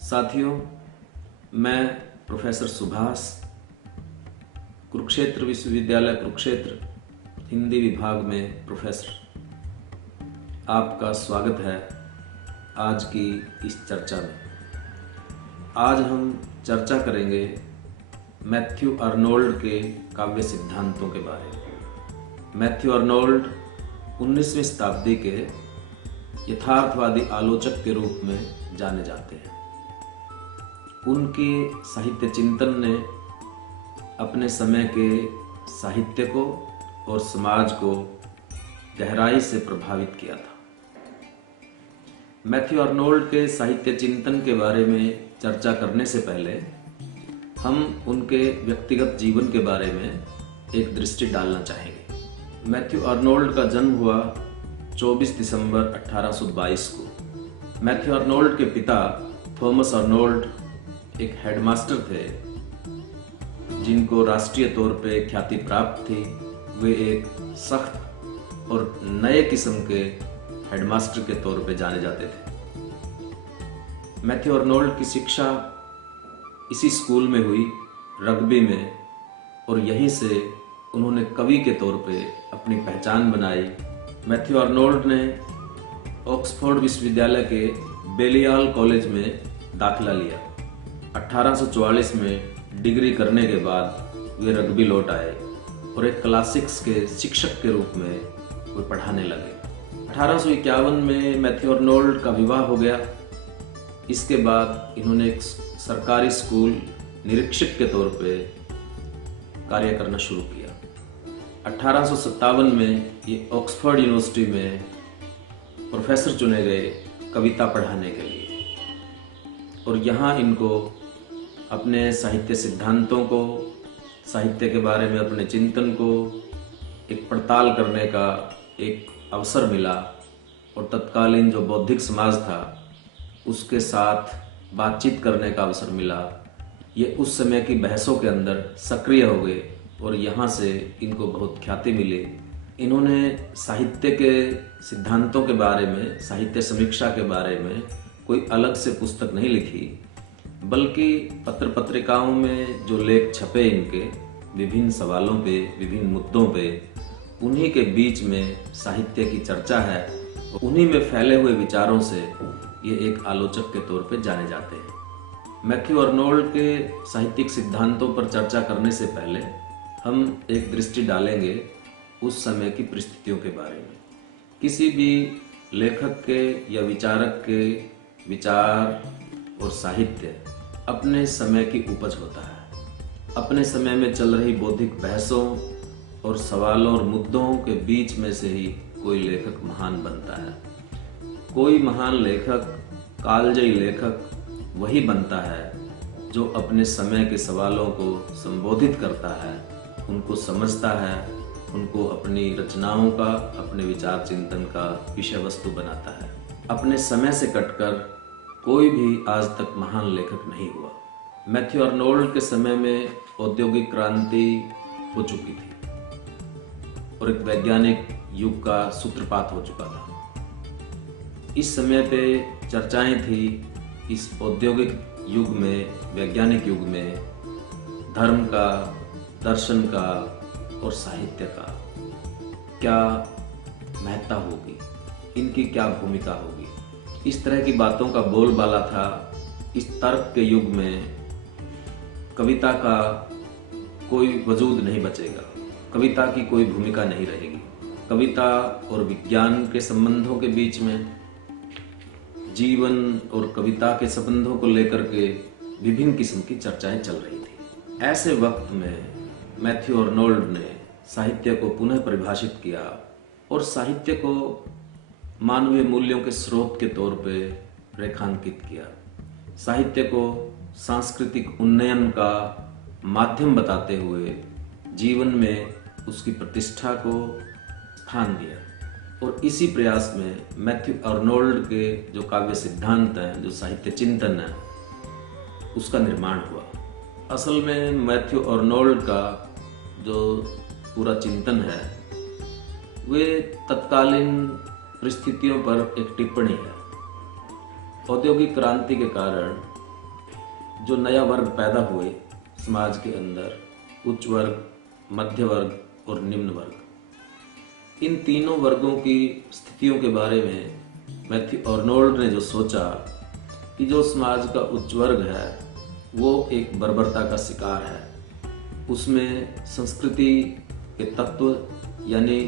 साथियों, मैं प्रोफेसर सुभाष, कुरुक्षेत्र विश्वविद्यालय कुरुक्षेत्र हिंदी विभाग में प्रोफेसर, आपका स्वागत है आज की इस चर्चा में। आज हम चर्चा करेंगे मैथ्यू अर्नोल्ड के काव्य सिद्धांतों के बारे में। मैथ्यू अर्नोल्ड 19वीं शताब्दी के यथार्थवादी आलोचक के रूप में जाने जाते हैं। उनके साहित्य चिंतन ने अपने समय के साहित्य को और समाज को गहराई से प्रभावित किया था। मैथ्यू अर्नोल्ड के साहित्य चिंतन के बारे में चर्चा करने से पहले हम उनके व्यक्तिगत जीवन के बारे में एक दृष्टि डालना चाहेंगे। मैथ्यू अर्नोल्ड का जन्म हुआ 24 दिसंबर 1822 को। मैथ्यू अर्नोल्ड के पिता थॉमस अर्नोल्ड एक हेडमास्टर थे जिनको राष्ट्रीय तौर पे ख्याति प्राप्त थी। वे एक सख्त और नए किस्म के हेडमास्टर के तौर पे जाने जाते थे। मैथ्यू अर्नोल्ड की शिक्षा इसी स्कूल में हुई, रग्बी में, और यहीं से उन्होंने कवि के तौर पे अपनी पहचान बनाई। मैथ्यू अर्नोल्ड ने ऑक्सफोर्ड विश्वविद्यालय के बेलियाल कॉलेज में दाखिला लिया। 1844 में डिग्री करने के बाद वे रग्बी लौट आए और एक क्लासिक्स के शिक्षक के रूप में वे पढ़ाने लगे। 1851 में मैथ्यू अर्नोल्ड का विवाह हो गया। इसके बाद इन्होंने एक सरकारी स्कूल निरीक्षक के तौर पे कार्य करना शुरू किया। 1857 में ये ऑक्सफोर्ड यूनिवर्सिटी में प्रोफेसर चुने गए कविता पढ़ाने के लिए, और यहाँ इनको अपने साहित्य सिद्धांतों को, साहित्य के बारे में अपने चिंतन को एक पड़ताल करने का एक अवसर मिला, और तत्कालीन जो बौद्धिक समाज था उसके साथ बातचीत करने का अवसर मिला। ये उस समय की बहसों के अंदर सक्रिय हो गए और यहाँ से इनको बहुत ख्याति मिली। इन्होंने साहित्य के सिद्धांतों के बारे में, साहित्य समीक्षा के बारे में कोई अलग से पुस्तक नहीं लिखी, बल्कि पत्र पत्रिकाओं में जो लेख छपे इनके विभिन्न सवालों पे, विभिन्न मुद्दों पे, उन्हीं के बीच में साहित्य की चर्चा है। उन्हीं में फैले हुए विचारों से ये एक आलोचक के तौर पे जाने जाते हैं। मैथ्यू अर्नोल्ड के साहित्यिक सिद्धांतों पर चर्चा करने से पहले हम एक दृष्टि डालेंगे उस समय की परिस्थितियों के बारे में। किसी भी लेखक के या विचारक के विचार और साहित्य अपने समय की उपज होता है। अपने समय में चल रही बौद्धिक बहसों और सवालों और मुद्दों के बीच में से ही कोई लेखक महान बनता है। कोई महान लेखक, कालजयी लेखक वही बनता है जो अपने समय के सवालों को संबोधित करता है, उनको समझता है, उनको अपनी रचनाओं का, अपने विचार चिंतन का विषय वस्तु बनाता है। अपने समय से कटकर कोई भी आज तक महान लेखक नहीं हुआ। मैथ्यू अर्नोल्ड के समय में औद्योगिक क्रांति हो चुकी थी और एक वैज्ञानिक युग का सूत्रपात हो चुका था। इस समय पे चर्चाएं थी इस औद्योगिक युग में, वैज्ञानिक युग में धर्म का, दर्शन का और साहित्य का क्या महत्ता होगी, इनकी क्या भूमिका होगी। इस तरह की बातों का बोलबाला था। इस तर्क के युग में कविता का कोई वजूद नहीं बचेगा, कविता की कोई भूमिका नहीं रहेगी। कविता और विज्ञान के संबंधों के बीच में, जीवन और कविता के संबंधों को लेकर के विभिन्न किस्म की चर्चाएं चल रही थी। ऐसे वक्त में मैथ्यू अर्नोल्ड ने साहित्य को पुनः परिभाषित किया और साहित्य को मानवीय मूल्यों के स्रोत के तौर पे रेखांकित किया। साहित्य को सांस्कृतिक उन्नयन का माध्यम बताते हुए जीवन में उसकी प्रतिष्ठा को स्थान दिया, और इसी प्रयास में मैथ्यू अर्नोल्ड के जो काव्य सिद्धांत हैं, जो साहित्य चिंतन है, उसका निर्माण हुआ। असल में मैथ्यू अर्नोल्ड का जो पूरा चिंतन है वे तत्कालीन परिस्थितियों पर एक टिप्पणी है। औद्योगिक क्रांति के कारण जो नया वर्ग पैदा हुए समाज के अंदर, उच्च वर्ग, मध्य वर्ग और निम्न वर्ग, इन तीनों वर्गों की स्थितियों के बारे में मैथ्यू आर्नोल्ड ने जो सोचा कि जो समाज का उच्च वर्ग है वो एक बर्बरता का शिकार है, उसमें संस्कृति के तत्व यानी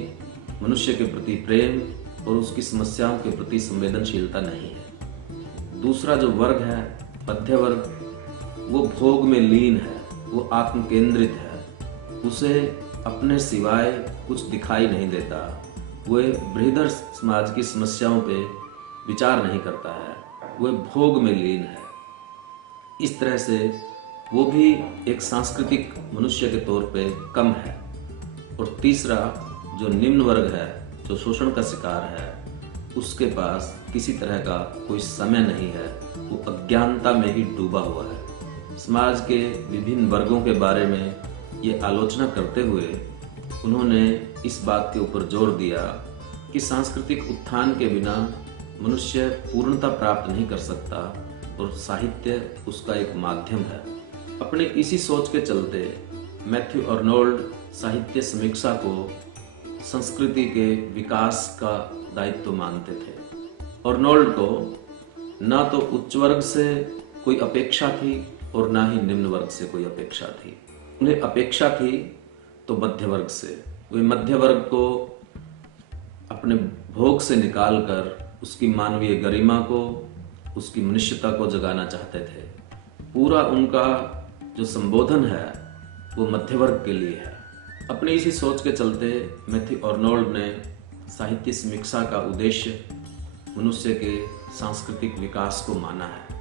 मनुष्य के प्रति प्रेम और उसकी समस्याओं के प्रति संवेदनशीलता नहीं है। दूसरा जो वर्ग है, मध्य वर्ग, वो भोग में लीन है, वो आत्म केंद्रित है, उसे अपने सिवाय कुछ दिखाई नहीं देता, वह बृहदर समाज की समस्याओं पे विचार नहीं करता है, वह भोग में लीन है। इस तरह से वो भी एक सांस्कृतिक मनुष्य के तौर पे कम है। और तीसरा जो निम्न वर्ग है, जो शोषण का शिकार है, उसके पास किसी तरह का कोई समय नहीं है, वो अज्ञानता में ही डूबा हुआ है। समाज के विभिन्न वर्गों के बारे में ये आलोचना करते हुए उन्होंने इस बात के ऊपर जोर दिया कि सांस्कृतिक उत्थान के बिना मनुष्य पूर्णता प्राप्त नहीं कर सकता और साहित्य उसका एक माध्यम है। अपने इसी सोच के चलते मैथ्यू आर्नोल्ड साहित्य समीक्षा को संस्कृति के विकास का दायित्व मानते थे। आर्नोल्ड को न तो उच्च वर्ग से कोई अपेक्षा थी और ना ही निम्न वर्ग से कोई अपेक्षा थी। उन्हें अपेक्षा थी तो मध्य वर्ग से। वे मध्य वर्ग को अपने भोग से निकालकर उसकी मानवीय गरिमा को, उसकी मनुष्यता को जगाना चाहते थे। पूरा उनका जो संबोधन है वो मध्य वर्ग के लिए है। अपनी इसी सोच के चलते मैथ्यू आर्नोल्ड ने साहित्य समीक्षा का उद्देश्य मनुष्य के सांस्कृतिक विकास को माना है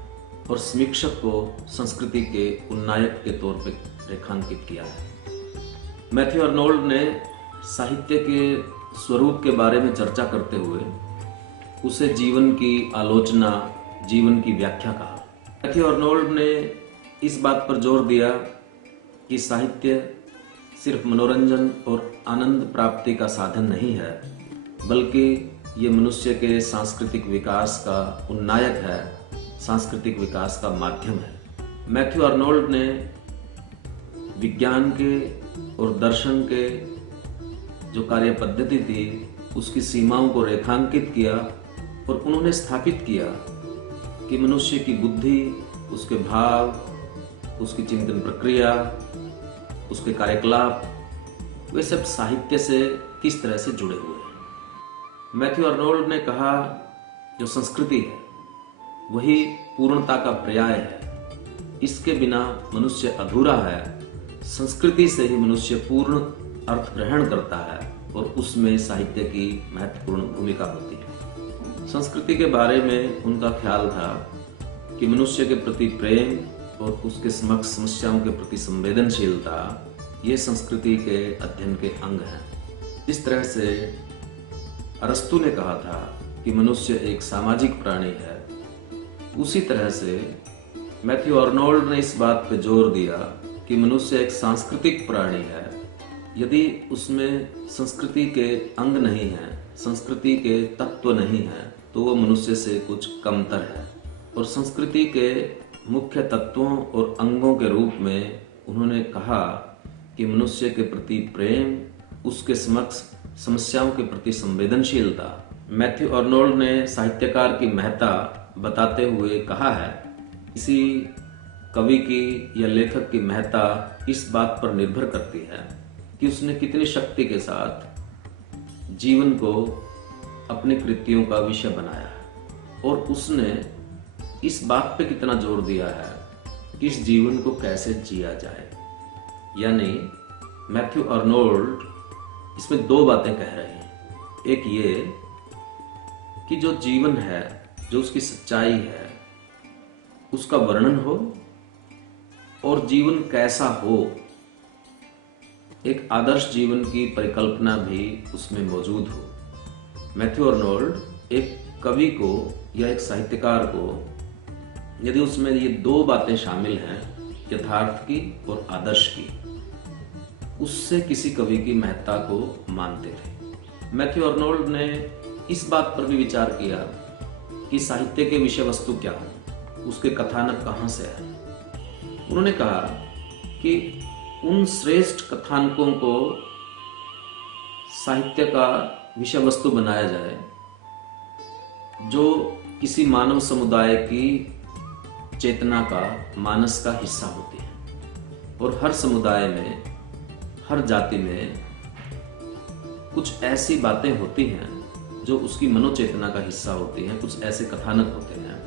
और समीक्षक को संस्कृति के उन्नायक के तौर पर रेखांकित किया है। मैथ्यू आर्नोल्ड ने साहित्य के स्वरूप के बारे में चर्चा करते हुए उसे जीवन की आलोचना, जीवन की व्याख्या कहा। मैथ्यू आर्नोल्ड ने इस बात पर जोर दिया कि साहित्य सिर्फ मनोरंजन और आनंद प्राप्ति का साधन नहीं है, बल्कि ये मनुष्य के सांस्कृतिक विकास का उन्नायक है, सांस्कृतिक विकास का माध्यम है। मैथ्यू आर्नोल्ड ने विज्ञान के और दर्शन के जो कार्य पद्धति थी उसकी सीमाओं को रेखांकित किया और उन्होंने स्थापित किया कि मनुष्य की बुद्धि, उसके भाव, उसकी चिंतन प्रक्रिया, उसके कार्यकलाप, वे सब साहित्य से किस तरह से जुड़े हुए हैं। मैथ्यू आर्नोल्ड ने कहा जो संस्कृति है वही पूर्णता का पर्याय है, इसके बिना मनुष्य अधूरा है। संस्कृति से ही मनुष्य पूर्ण अर्थ ग्रहण करता है और उसमें साहित्य की महत्वपूर्ण भूमिका होती है। संस्कृति के बारे में उनका ख्याल था कि मनुष्य के प्रति प्रेम और उसके समक्ष समस्याओं के प्रति संवेदनशीलता ये संस्कृति के अध्ययन के अंग हैं। इस तरह से अरस्तु ने कहा था कि मनुष्य एक सामाजिक प्राणी है, उसी तरह से मैथ्यू आर्नोल्ड ने इस बात पर जोर दिया कि मनुष्य एक सांस्कृतिक प्राणी है। यदि उसमें संस्कृति के अंग नहीं हैं, संस्कृति के तत्व नहीं हैं, तो वो मनुष्य से कुछ कमतर है। और संस्कृति के मुख्य तत्वों और अंगों के रूप में उन्होंने कहा कि मनुष्य के प्रति प्रेम, उसके समक्ष समस्याओं के प्रति संवेदनशीलता। मैथ्यू आर्नोल्ड ने साहित्यकार की महत्ता बताते हुए कहा है, किसी कवि की या लेखक की महत्ता इस बात पर निर्भर करती है कि उसने कितनी शक्ति के साथ जीवन को अपने कृतियों का विषय बनाया है और उसने इस बात पे कितना जोर दिया है कि इस जीवन को कैसे जिया जाए। यानी मैथ्यू आर्नोल्ड इसमें दो बातें कह रहे हैं। एक ये कि जो जीवन है, जो उसकी सच्चाई है, उसका वर्णन हो और जीवन कैसा हो, एक आदर्श जीवन की परिकल्पना भी उसमें मौजूद हो। मैथ्यू आर्नोल्ड एक कवि को या एक साहित्यकार को यदि उसमें ये दो बातें शामिल हैं, यथार्थ की और आदर्श की, उससे किसी कवि की महत्ता को मानते थे। मैथ्यू अर्नोल्ड ने इस बात पर भी विचार किया कि साहित्य के विषय वस्तु क्या हो, उसके कथानक कहाँ से आए। उन्होंने कहा कि उन श्रेष्ठ कथानकों को साहित्य का विषय वस्तु बनाया जाए जो किसी मानव समुदाय की चेतना का, मानस का हिस्सा होती है। और हर समुदाय में, हर जाति में कुछ ऐसी बातें होती हैं जो उसकी मनोचेतना का हिस्सा होती हैं, कुछ ऐसे कथानक होते हैं।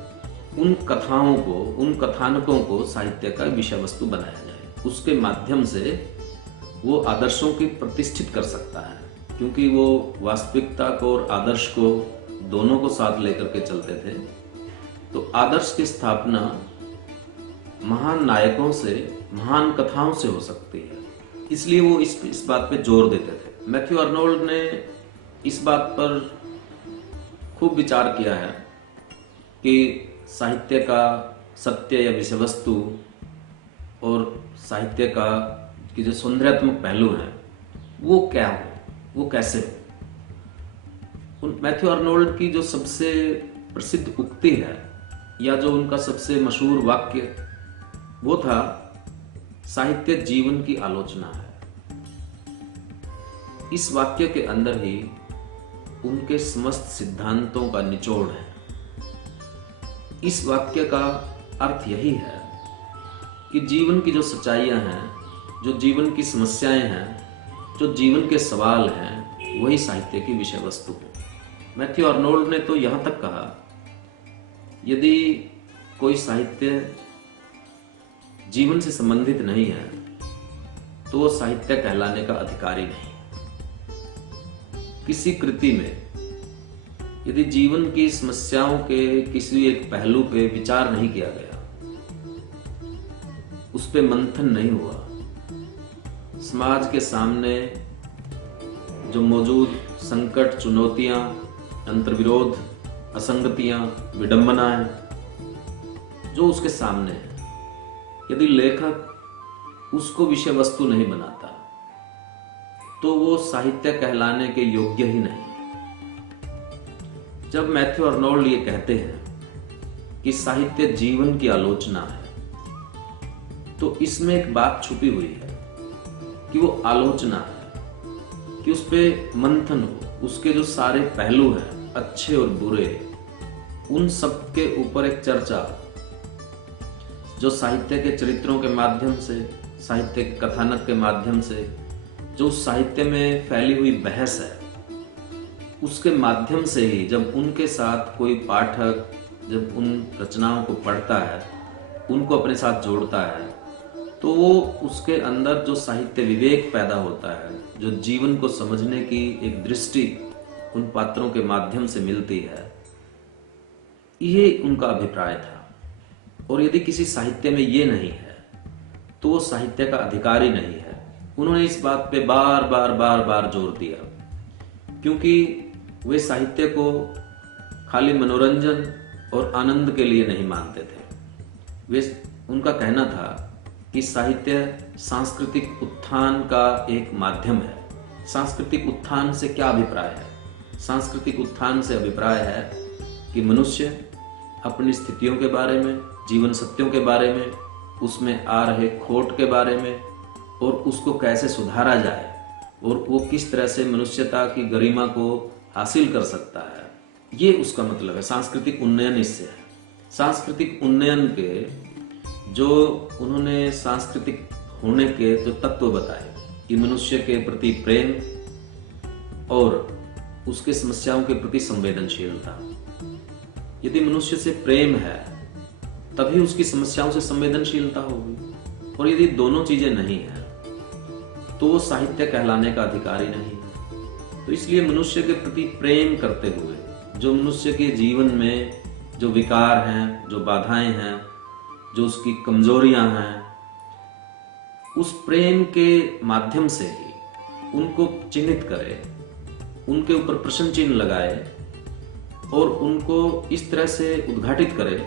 उन कथाओं को, उन कथानकों को साहित्य का विषय वस्तु बनाया जाए। उसके माध्यम से वो आदर्शों की प्रतिष्ठित कर सकता है, क्योंकि वो वास्तविकता को और आदर्श को दोनों को साथ लेकर के चलते थे। तो आदर्श की स्थापना महान नायकों से, महान कथाओं से हो सकती है। इसलिए वो इस बात पे जोर देते थे। मैथ्यू अर्नोल्ड ने इस बात पर खूब विचार किया है कि साहित्य का सत्य या विषय वस्तु और साहित्य का कि जो सौंदर्यात्मक पहलू हैं वो क्या हो, वो कैसे हो। मैथ्यू अर्नोल्ड की जो सबसे प्रसिद्ध उक्ति है या जो उनका सबसे मशहूर वाक्य, वो था, साहित्य जीवन की आलोचना है। इस वाक्य के अंदर ही उनके समस्त सिद्धांतों का निचोड़ है। इस वाक्य का अर्थ यही है कि जीवन की जो सच्चाइयां हैं, जो जीवन की समस्याएं हैं, जो जीवन के सवाल हैं, वही साहित्य की विषय वस्तु है। मैथ्यू अर्नोल्ड ने तो यहां तक कहा, यदि कोई साहित्य जीवन से संबंधित नहीं है तो वो साहित्य कहलाने का अधिकारी नहीं। किसी कृति में यदि जीवन की समस्याओं के किसी एक पहलू पे विचार नहीं किया गया, उस पे मंथन नहीं हुआ, समाज के सामने जो मौजूद संकट, चुनौतियां, अंतर्विरोध, असंगतियां, विडंबनाएं जो उसके सामने है, यदि लेखक उसको विषय वस्तु नहीं बनाता तो वो साहित्य कहलाने के योग्य ही नहीं। जब मैथ्यू अर्नोल्ड ये कहते हैं कि साहित्य जीवन की आलोचना है, तो इसमें एक बात छुपी हुई है कि वो आलोचना है, कि उस पे मंथन हो, उसके जो सारे पहलू हैं, अच्छे और बुरे, उन सब के ऊपर एक चर्चा, जो साहित्य के चरित्रों के माध्यम से, साहित्य के कथानक के माध्यम से, जो साहित्य में फैली हुई बहस है, उसके माध्यम से ही जब उनके साथ कोई पाठक जब उन रचनाओं को पढ़ता है, उनको अपने साथ जोड़ता है, तो वो उसके अंदर जो साहित्य विवेक पैदा होता है, जो जीवन को समझने की एक दृष्टि उन पात्रों के माध्यम से मिलती है, ये उनका अभिप्राय था। और यदि किसी साहित्य में ये नहीं है तो वो साहित्य का अधिकारी नहीं है। उन्होंने इस बात पे बार बार जोर दिया, क्योंकि वे साहित्य को खाली मनोरंजन और आनंद के लिए नहीं मानते थे। उनका कहना था कि साहित्य सांस्कृतिक उत्थान का एक माध्यम है। सांस्कृतिक उत्थान से क्या अभिप्राय है? सांस्कृतिक उत्थान से अभिप्राय है कि मनुष्य अपनी स्थितियों के बारे में, जीवन सत्यों के बारे में, उसमें आ रहे खोट के बारे में और उसको कैसे सुधारा जाए और वो किस तरह से मनुष्यता की गरिमा को हासिल कर सकता है, ये उसका मतलब है। सांस्कृतिक उन्नयन इससे है। सांस्कृतिक उन्नयन के जो उन्होंने सांस्कृतिक होने के जो तत्व बताए कि मनुष्य के प्रति प्रेम और उसके समस्याओं के प्रति संवेदनशीलता। यदि मनुष्य से प्रेम है तभी उसकी समस्याओं से संवेदनशीलता होगी, और यदि दोनों चीजें नहीं है तो वो साहित्य कहलाने का अधिकारी नहीं है। तो इसलिए मनुष्य के प्रति प्रेम करते हुए, जो मनुष्य के जीवन में जो विकार हैं, जो बाधाएं हैं, जो उसकी कमजोरियां हैं, उस प्रेम के माध्यम से ही उनको चिन्हित करे, उनके ऊपर प्रश्न चिन्ह लगाए और उनको इस तरह से उद्घाटित करे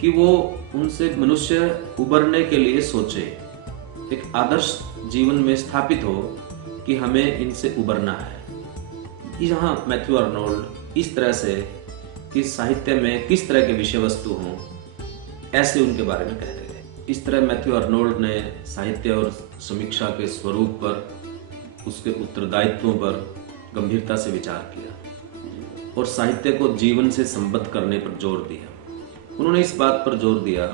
कि वो उनसे मनुष्य उबरने के लिए सोचे, एक आदर्श जीवन में स्थापित हो कि हमें इनसे उबरना है। यहाँ मैथ्यू आर्नोल्ड इस तरह से कि साहित्य में किस तरह के विषय वस्तु हों, ऐसे उनके बारे में कहते गए। इस तरह मैथ्यू आर्नोल्ड ने साहित्य और समीक्षा के स्वरूप पर, उसके उत्तरदायित्वों पर गंभीरता से विचार किया और साहित्य को जीवन से संबद्ध करने पर जोर दिया। उन्होंने इस बात पर जोर दिया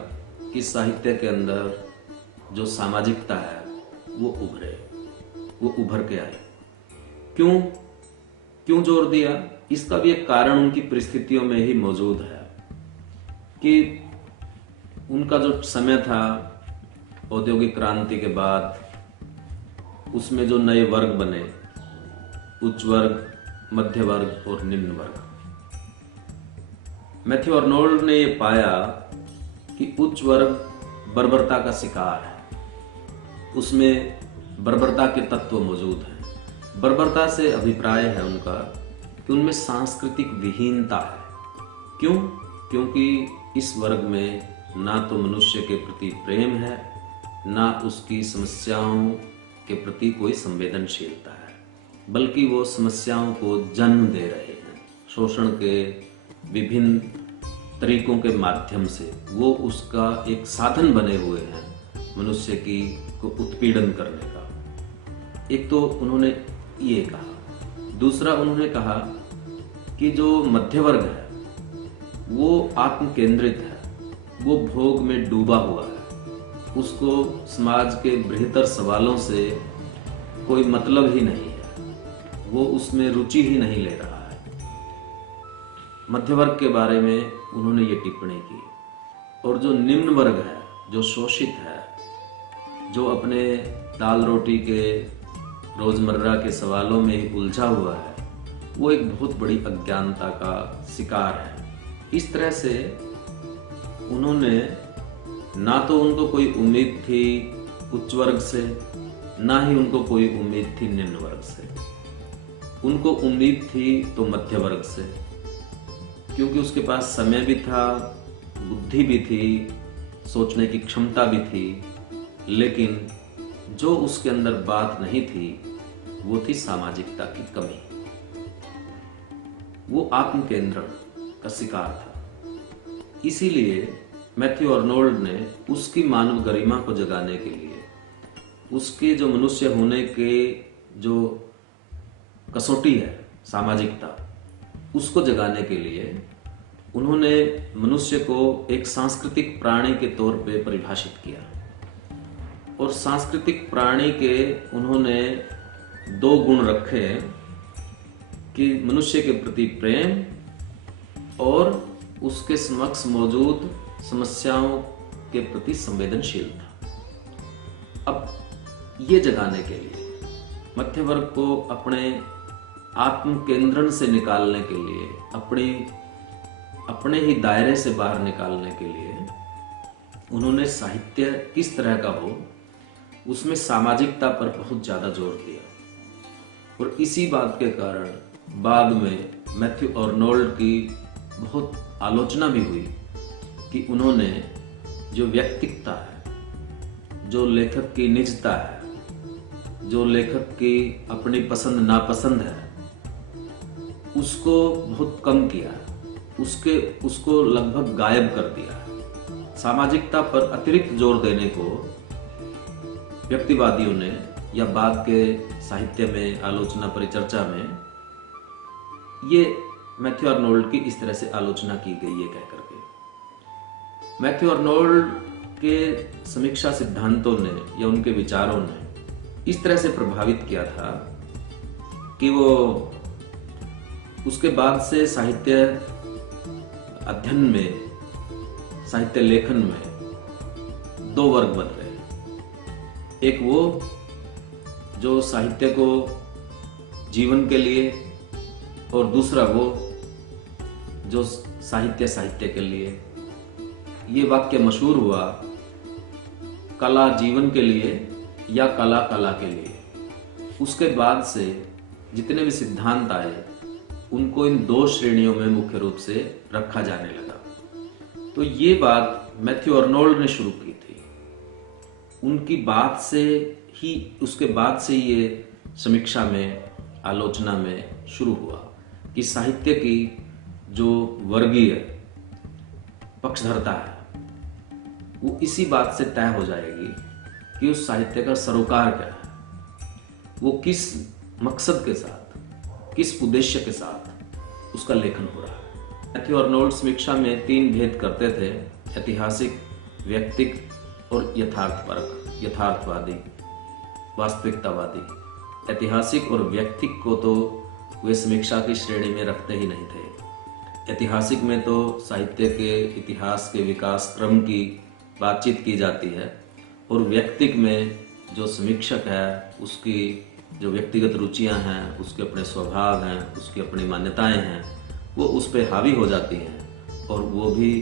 कि साहित्य के अंदर जो सामाजिकता है वो उभर के आए। क्यों जोर दिया? इसका भी एक कारण उनकी परिस्थितियों में ही मौजूद है कि उनका जो समय था औद्योगिक क्रांति के बाद, उसमें जो नए वर्ग बने, उच्च वर्ग, मध्य वर्ग और निम्न वर्ग। मैथ्यू आर्नोल्ड ने यह पाया कि उच्च वर्ग बर्बरता का शिकार है, उसमें बर्बरता के तत्व मौजूद हैं। बर्बरता से अभिप्राय है उनका कि उनमें सांस्कृतिक विहीनता है। क्योंकि इस वर्ग में ना तो मनुष्य के प्रति प्रेम है, ना उसकी समस्याओं के प्रति कोई संवेदनशीलता है, बल्कि वो समस्याओं को जन्म दे रहे हैं। शोषण के विभिन्न तरीकों के माध्यम से वो उसका एक साधन बने हुए हैं मनुष्य को उत्पीड़न करने का। एक तो उन्होंने ये कहा। दूसरा उन्होंने कहा कि जो मध्य वर्ग है वो आत्म केंद्रित है, वो भोग में डूबा हुआ है, उसको समाज के बृहत्तर सवालों से कोई मतलब ही नहीं है, वो उसमें रुचि ही नहीं ले रहा है। मध्य वर्ग के बारे में उन्होंने ये टिप्पणी की। और जो निम्न वर्ग है, जो शोषित है, जो अपने दाल रोटी के रोजमर्रा के सवालों में ही उलझा हुआ है, वो एक बहुत बड़ी अज्ञानता का शिकार है। इस तरह से उन्होंने, ना तो उनको कोई उम्मीद थी उच्च वर्ग से, ना ही उनको कोई उम्मीद थी निम्न वर्ग से। उनको उम्मीद थी तो मध्य वर्ग से, क्योंकि उसके पास समय भी था, बुद्धि भी थी, सोचने की क्षमता भी थी, लेकिन जो उसके अंदर बात नहीं थी वो थी सामाजिकता की कमी। वो आत्म केंद्रण का शिकार था। इसीलिए मैथ्यू आर्नोल्ड ने उसकी मानव गरिमा को जगाने के लिए, उसके जो मनुष्य होने के जो कसौटी है सामाजिकता, उसको जगाने के लिए उन्होंने मनुष्य को एक सांस्कृतिक प्राणी के तौर पे परिभाषित किया। और सांस्कृतिक प्राणी के उन्होंने दो गुण रखे कि मनुष्य के प्रति प्रेम और उसके समक्ष मौजूद समस्याओं के प्रति संवेदनशीलता। अब ये जगाने के लिए, मध्य वर्ग को अपने आत्म केंद्रण से निकालने के लिए, अपने ही दायरे से बाहर निकालने के लिए उन्होंने साहित्य किस तरह का हो, उसमें सामाजिकता पर बहुत ज़्यादा जोर दिया। और इसी बात के कारण बाद में मैथ्यू आर्नोल्ड की बहुत आलोचना भी हुई कि उन्होंने जो व्यक्तित्वता है, जो लेखक की निजता है, जो लेखक की अपनी पसंद नापसंद है, उसको बहुत कम किया, उसको लगभग गायब कर दिया। सामाजिकता पर अतिरिक्त जोर देने को व्यक्तिवादियों ने, या बाद के साहित्य में आलोचना परिचर्चा में, ये मैथ्यू आर्नोल्ड की इस तरह से आलोचना की गई है कह करके। मैथ्यू आर्नोल्ड के समीक्षा सिद्धांतों ने या उनके विचारों ने इस तरह से प्रभावित किया था कि वो उसके बाद से साहित्य अध्ययन में, साहित्य लेखन में दो वर्ग बन गए। एक वो जो साहित्य को जीवन के लिए, और दूसरा वो जो साहित्य के लिए। ये वाक्य मशहूर हुआ, कला जीवन के लिए या कला कला के लिए। उसके बाद से जितने भी सिद्धांत आए उनको इन दो श्रेणियों में मुख्य रूप से रखा जाने लगा। तो ये बात मैथ्यू आर्नोल्ड ने शुरू की थी। उनकी बात से ही, उसके बाद से ये समीक्षा में, आलोचना में शुरू हुआ कि साहित्य की जो वर्गीय पक्षधरता है वो इसी बात से तय हो जाएगी कि उस साहित्य का सरोकार क्या है, वो किस मकसद के साथ, किस उद्देश्य के साथ उसका लेखन हो रहा है। मैथ्यू अर्नोल्ड समीक्षा में 3 भेद करते थे: ऐतिहासिक, व्यक्तिक और यथार्थपरक, यथार्थवादी, वास्तविकतावादी। ऐतिहासिक और व्यक्तिक को तो वे समीक्षा की श्रेणी में रखते ही नहीं थे। ऐतिहासिक में तो साहित्य के इतिहास के विकास क्रम की बातचीत की जाती है, और व्यक्तिक में जो समीक्षक है उसकी जो व्यक्तिगत रुचियां हैं, उसके अपने स्वभाव हैं, उसकी अपनी मान्यताएं हैं, वो उस पर हावी हो जाती हैं और वो भी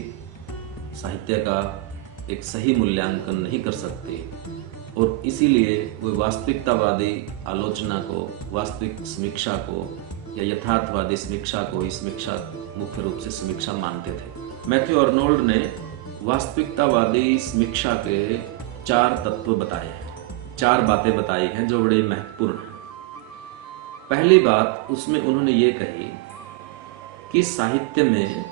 साहित्य का एक सही मूल्यांकन नहीं कर सकती, और इसीलिए वे वास्तविकतावादी आलोचना को, वास्तविक समीक्षा को या यथार्थवादी समीक्षा को ही समीक्षा, मुख्य रूप से समीक्षा मानते थे। मैथ्यू अर्नोल्ड ने वास्तविकतावादी समीक्षा के 4 तत्व बताए हैं, 4 बातें बताई हैं जो बड़ी महत्वपूर्ण हैं। पहली बात उसमें उन्होंने ये कही कि साहित्य में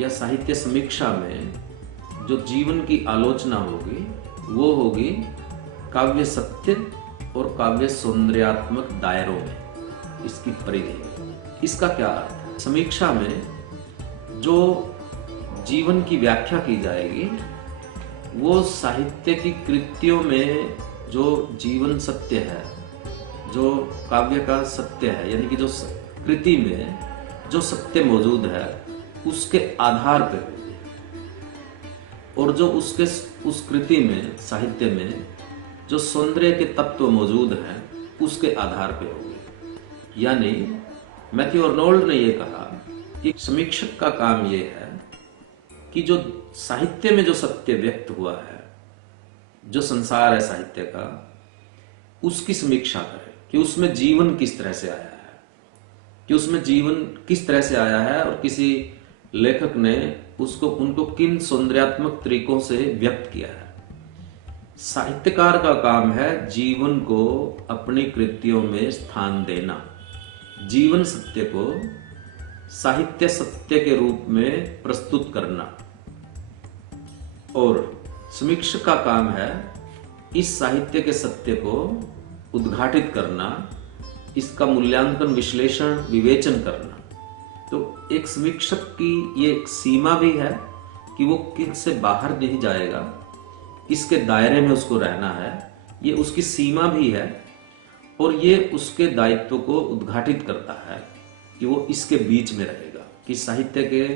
या साहित्य समीक्षा में जो जीवन की आलोचना होगी वो होगी काव्य सत्य और काव्य सौंदर्यात्मक दायरों में, इसकी परिधि। इसका क्या अर्थ है? समीक्षा में जो जीवन की व्याख्या की जाएगी वो साहित्य की कृतियों में जो जीवन सत्य है, जो काव्य का सत्य है, यानी कि जो कृति में जो सत्य मौजूद है उसके आधार पर होगी, और जो उस कृति में, साहित्य में जो सौंदर्य के तत्व मौजूद हैं उसके आधार पर होगी। यानी मैथ्यू अर्नोल्ड ने यह कहा कि समीक्षक का काम यह है कि जो साहित्य में जो सत्य व्यक्त हुआ है, जो संसार है साहित्य का, उसकी समीक्षा करे कि उसमें जीवन किस तरह से आया है, कि उसमें जीवन किस तरह से आया है और किसी लेखक ने उनको किन सौंदर्यात्मक तरीकों से व्यक्त किया है। साहित्यकार का काम है जीवन को अपनी कृतियों में स्थान देना, जीवन सत्य को साहित्य सत्य के रूप में प्रस्तुत करना, और समीक्षक का काम है इस साहित्य के सत्य को उद्घाटित करना, इसका मूल्यांकन, विश्लेषण, विवेचन करना। तो एक समीक्षक की ये एक सीमा भी है कि वो किससे बाहर नहीं जाएगा, किसके दायरे में उसको रहना है, ये उसकी सीमा भी है, और ये उसके दायित्व को उद्घाटित करता है कि वो इसके बीच में रहेगा, कि साहित्य के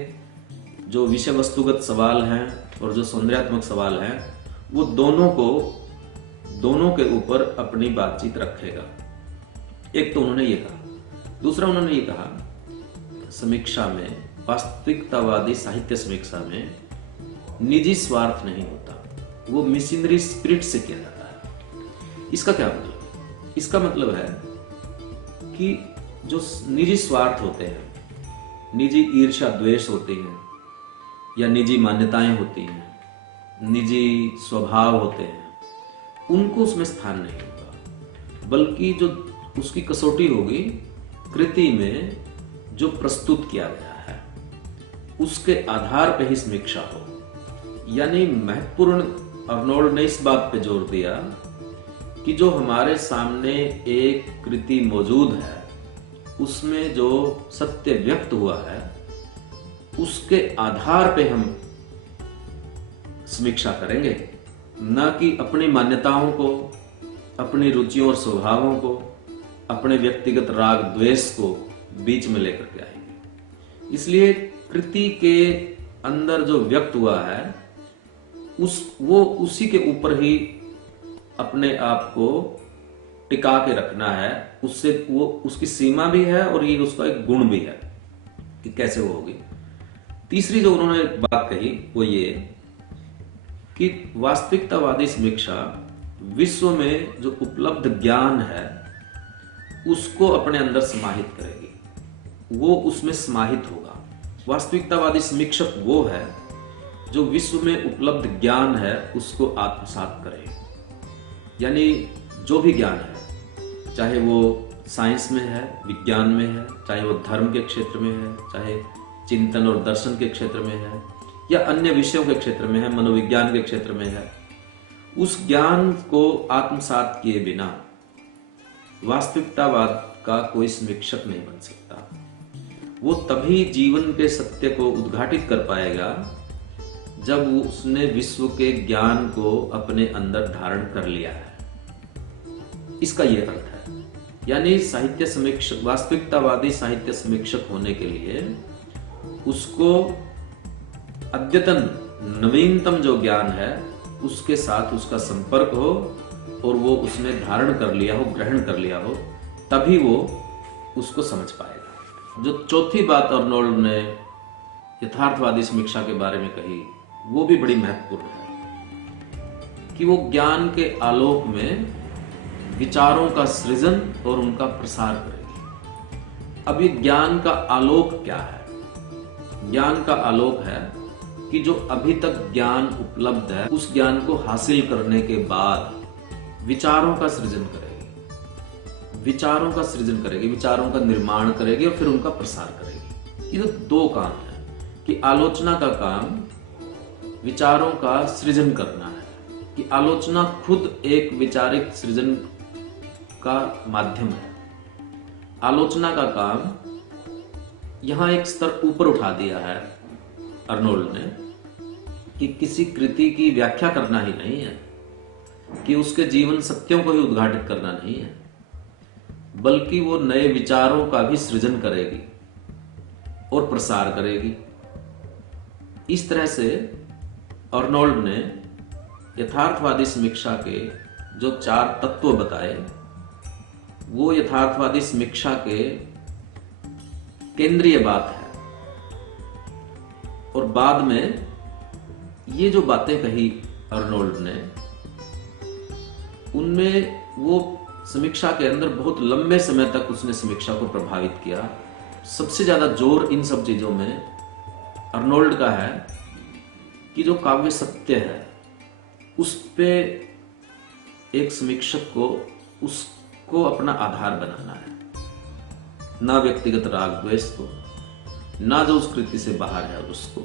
जो विषय वस्तुगत सवाल हैं और जो सौंदर्यात्मक सवाल हैं वो दोनों के ऊपर अपनी बातचीत रखेगा। एक तो उन्होंने ये कहा। दूसरा उन्होंने ये कहा, समीक्षा में, वास्तविकतावादी साहित्य समीक्षा में निजी स्वार्थ नहीं होता, वो मिशनरी स्पिरिट से किया जाता है। इसका क्या मतलब है? इसका मतलब है कि जो निजी स्वार्थ होते हैं, निजी ईर्ष्या द्वेष होती हैं, या निजी मान्यताएं होती हैं, निजी स्वभाव होते हैं, उनको उसमें स्थान नहीं होगा, बल्कि जो उसकी कसौटी होगी कृति में जो प्रस्तुत किया गया है उसके आधार पर ही समीक्षा हो। यानी महत्वपूर्ण अर्नोल्ड ने इस बात पे जोर दिया कि जो हमारे सामने एक कृति मौजूद है उसमें जो सत्य व्यक्त हुआ है उसके आधार पे हम समीक्षा करेंगे, न कि अपनी मान्यताओं को, अपनी रुचियों और स्वभावों को, अपने व्यक्तिगत राग द्वेष को बीच में लेकर के आएंगे। इसलिए कृति के अंदर जो व्यक्त हुआ है वो उसी के ऊपर ही अपने आप को टिका के रखना है, उससे वो उसकी सीमा भी है और ये उसका एक गुण भी है कि कैसे वो होगी। तीसरी जो उन्होंने बात कही वो ये कि वास्तविकतावादी समीक्षा विश्व में जो उपलब्ध ज्ञान है उसको अपने अंदर समाहित करेगी, वो उसमें समाहित होगा। वास्तविकतावादी समीक्षक वो है जो विश्व में उपलब्ध ज्ञान है उसको आत्मसात करे। यानी जो भी ज्ञान है, चाहे वो साइंस में है, विज्ञान में है, चाहे वो धर्म के क्षेत्र में है, चाहे चिंतन और दर्शन के क्षेत्र में है, या अन्य विषयों के क्षेत्र में है, मनोविज्ञान के क्षेत्र में है, उस ज्ञान को आत्मसात किए बिना वास्तविकतावाद का कोई समीक्षक नहीं बन सकता। वो तभी जीवन के सत्य को उद्घाटित कर पाएगा जब उसने विश्व के ज्ञान को अपने अंदर धारण कर लिया है। इसका यह अर्थ है, यानी साहित्य समीक्षक, वास्तविकतावादी साहित्य समीक्षक होने के लिए उसको अद्यतन नवीनतम जो ज्ञान है उसके साथ उसका संपर्क हो और वो उसने धारण कर लिया हो, ग्रहण कर लिया हो, तभी वो उसको समझ पाएगा। जो चौथी बात अर्नोल्ड ने यथार्थवादी समीक्षा के बारे में कही वो भी बड़ी महत्वपूर्ण है कि वो ज्ञान के आलोक में विचारों का सृजन और उनका प्रसार करेगी। अब ये ज्ञान का आलोक क्या है? ज्ञान का आलोक है कि जो अभी तक ज्ञान उपलब्ध है उस ज्ञान को हासिल करने के बाद विचारों का सृजन करेगी, विचारों का सृजन करेगी, विचारों का निर्माण करेगी और फिर उनका प्रसार करेगी। ये तो दो काम है कि आलोचना का काम विचारों का सृजन करना है, कि आलोचना खुद एक विचारिक सृजन का माध्यम है। आलोचना का काम यहां एक स्तर ऊपर उठा दिया है अर्नोल्ड ने कि किसी कृति की व्याख्या करना ही नहीं है, कि उसके जीवन सत्यों को ही उद्घाटित करना नहीं है, बल्कि वो नए विचारों का भी सृजन करेगी और प्रसार करेगी। इस तरह से अर्नोल्ड ने यथार्थवादी समीक्षा के जो 4 तत्व बताए वो यथार्थवादी समीक्षा के केंद्रीय बात है। और बाद में ये जो बातें कही अर्नोल्ड ने, उनमें वो समीक्षा के अंदर बहुत लंबे समय तक उसने समीक्षा को प्रभावित किया। सबसे ज्यादा जोर इन सब चीजों में अर्नोल्ड का है कि जो काव्य सत्य है उस पे एक समीक्षक को उसको अपना आधार बनाना है, ना व्यक्तिगत राग द्वेष को, ना जो उस कृति से बाहर है उसको।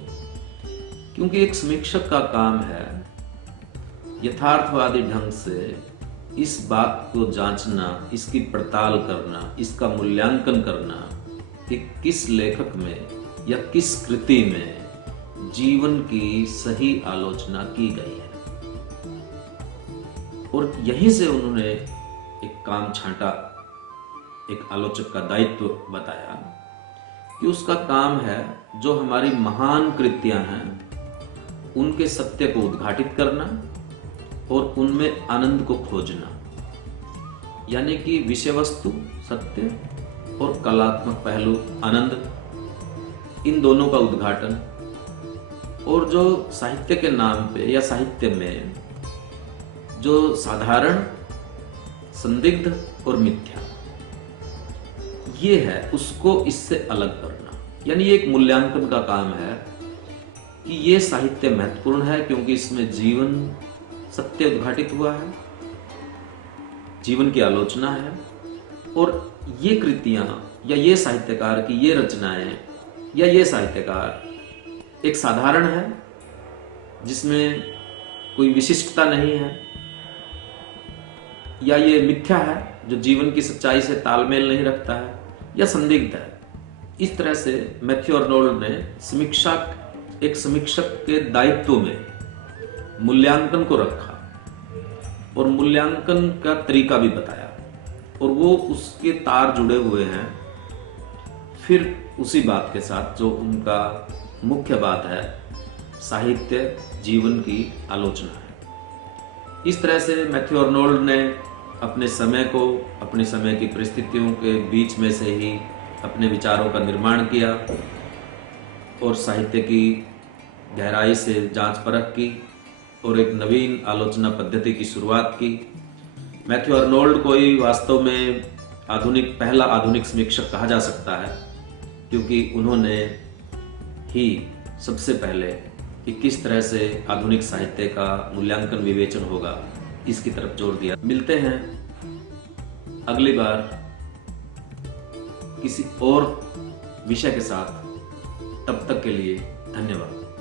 क्योंकि एक समीक्षक का काम है यथार्थवादी ढंग से इस बात को जांचना, इसकी पड़ताल करना, इसका मूल्यांकन करना कि किस लेखक में या किस कृति में जीवन की सही आलोचना की गई है। और यहीं से उन्होंने एक काम छांटा, एक आलोचक का दायित्व बताया कि उसका काम है जो हमारी महान कृतियां हैं उनके सत्य को उद्घाटित करना और उनमें आनंद को खोजना, यानी कि विषय वस्तु सत्य और कलात्मक पहलू आनंद, इन दोनों का उद्घाटन। और जो साहित्य के नाम पे या साहित्य में जो साधारण, संदिग्ध और मिथ्या ये है उसको इससे अलग करना, यानी एक मूल्यांकन का काम है कि ये साहित्य महत्वपूर्ण है क्योंकि इसमें जीवन सत्य उद्घाटित हुआ है, जीवन की आलोचना है, और ये कृतियां या ये साहित्यकार की ये रचनाएं या ये साहित्यकार एक साधारण है जिसमें कोई विशिष्टता नहीं है, या ये मिथ्या है जो जीवन की सच्चाई से तालमेल नहीं रखता है, या संदिग्ध है। इस तरह से मैथ्यू अर्नोल्ड ने एक समीक्षक के दायित्व में मूल्यांकन को रखा और मूल्यांकन का तरीका भी बताया, और वो उसके तार जुड़े हुए हैं फिर उसी बात के साथ जो उनका मुख्य बात है, साहित्य जीवन की आलोचना है। इस तरह से मैथ्यू अर्नोल्ड ने अपने समय को अपने समय की परिस्थितियों के बीच में से ही अपने विचारों का निर्माण किया और साहित्य की गहराई से जांच परख की और एक नवीन आलोचना पद्धति की शुरुआत की। मैथ्यू अर्नोल्ड को ही वास्तव में पहला आधुनिक समीक्षक कहा जा सकता है, क्योंकि उन्होंने ही सबसे पहले कि किस तरह से आधुनिक साहित्य का मूल्यांकन विवेचन होगा इसकी तरफ जोर दिया। मिलते हैं अगली बार किसी और विषय के साथ। तब तक के लिए धन्यवाद।